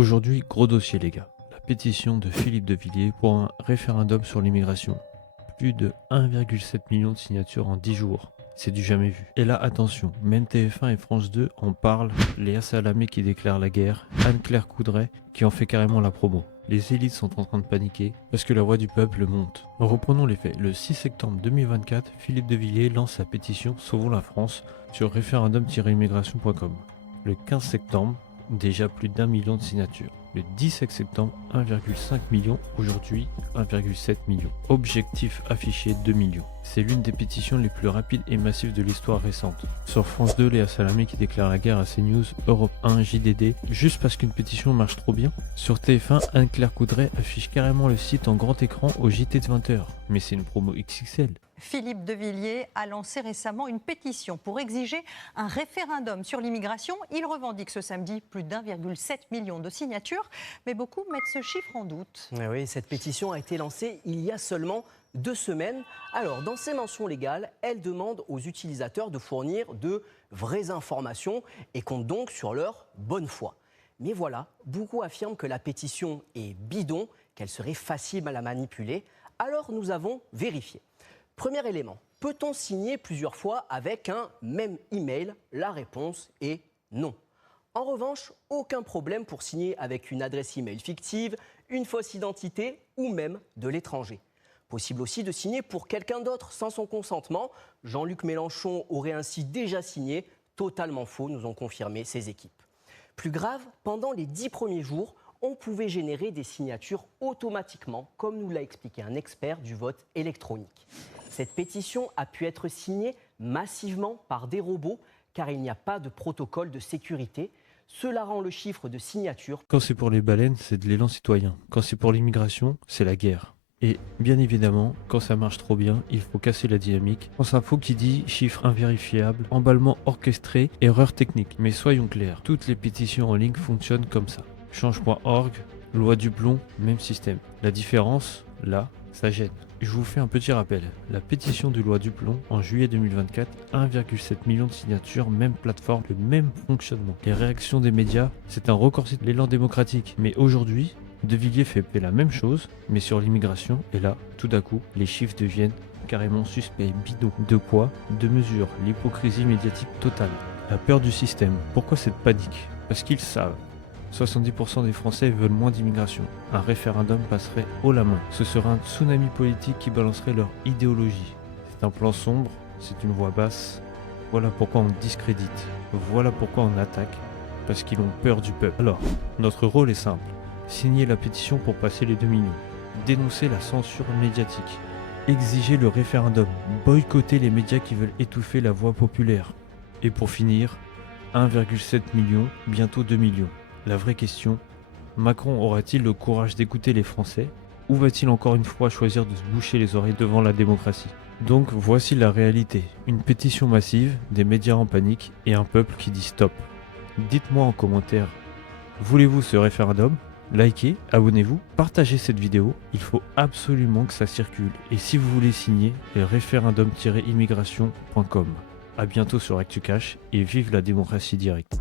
Aujourd'hui, gros dossier les gars. La pétition de Philippe de Villiers pour un référendum sur l'immigration. Plus de 1,7 million de signatures en 10 jours. C'est du jamais vu. Et là, attention, même TF1 et France 2 en parlent. Léa Salamé qui déclare la guerre. Anne-Claire Coudray qui en fait carrément la promo. Les élites sont en train de paniquer parce que la voix du peuple monte. Reprenons les faits. Le 6 septembre 2024, Philippe de Villiers lance sa pétition Sauvons la France sur référendum-immigration.com. Le 15 septembre, déjà plus d'1 million de signatures. Le 17 septembre, 1,5 million. Aujourd'hui, 1,7 million. Objectif affiché 2 millions. C'est l'une des pétitions les plus rapides et massives de l'histoire récente. Sur France 2, Léa Salamé qui déclare la guerre à CNews, Europe 1, JDD, juste parce qu'une pétition marche trop bien. Sur TF1, Anne-Claire Coudray affiche carrément le site en grand écran au JT de 20h. Mais c'est une promo XXL. Philippe de Villiers a lancé récemment une pétition pour exiger un référendum sur l'immigration. Il revendique ce samedi plus d'1,7 million de signatures, mais beaucoup mettent ce chiffre en doute. Oui, cette pétition a été lancée il y a seulement 2 semaines. Alors, dans ses mentions légales, elle demande aux utilisateurs de fournir de vraies informations et compte donc sur leur bonne foi. Mais voilà, beaucoup affirment que la pétition est bidon, qu'elle serait facile à la manipuler. Alors, nous avons vérifié. Premier élément, peut-on signer plusieurs fois avec un même email? La réponse est non. En revanche, aucun problème pour signer avec une adresse email fictive, une fausse identité ou même de l'étranger. Possible aussi de signer pour quelqu'un d'autre sans son consentement. Jean-Luc Mélenchon aurait ainsi déjà signé. Totalement faux, nous ont confirmé ses équipes. Plus grave, pendant les 10 premiers jours, on pouvait générer des signatures automatiquement, comme nous l'a expliqué un expert du vote électronique. Cette pétition a pu être signée massivement par des robots, car il n'y a pas de protocole de sécurité. Cela rend le chiffre de signatures. Quand c'est pour les baleines, c'est de l'élan citoyen. Quand c'est pour l'immigration, c'est la guerre. Et bien évidemment, quand ça marche trop bien, il faut casser la dynamique. France Info qui dit chiffre invérifiable, emballement orchestré, erreur technique. Mais soyons clairs, toutes les pétitions en ligne fonctionnent comme ça. Change.org, loi du plomb, même système. La différence, là, ça gêne. Je vous fais un petit rappel. La pétition de loi du plomb, en juillet 2024, 1,7 million de signatures, même plateforme, le même fonctionnement. Les réactions des médias, c'est un record de l'élan démocratique. Mais aujourd'hui, De Villiers fait la même chose, mais sur l'immigration. Et là, tout d'un coup, les chiffres deviennent carrément suspects, bidons. De quoi? De mesures. L'hypocrisie médiatique totale. La peur du système. Pourquoi cette panique? Parce qu'ils savent. 70% des Français veulent moins d'immigration. Un référendum passerait haut la main. Ce serait un tsunami politique qui balancerait leur idéologie. C'est un plan sombre, c'est une voix basse. Voilà pourquoi on discrédite. Voilà pourquoi on attaque. Parce qu'ils ont peur du peuple. Alors, notre rôle est simple. Signer la pétition pour passer les 2 millions. Dénoncer la censure médiatique. Exiger le référendum. Boycotter les médias qui veulent étouffer la voix populaire. Et pour finir, 1,7 million, bientôt 2 millions. La vraie question, Macron aura-t-il le courage d'écouter les Français ou va-t-il encore une fois choisir de se boucher les oreilles devant la démocratie? Donc voici la réalité, une pétition massive, des médias en panique et un peuple qui dit stop. Dites-moi en commentaire, voulez-vous ce référendum? Likez, abonnez-vous, partagez cette vidéo, il faut absolument que ça circule. Et si vous voulez signer, référendum-immigration.com. A bientôt sur ActuCash et vive la démocratie directe.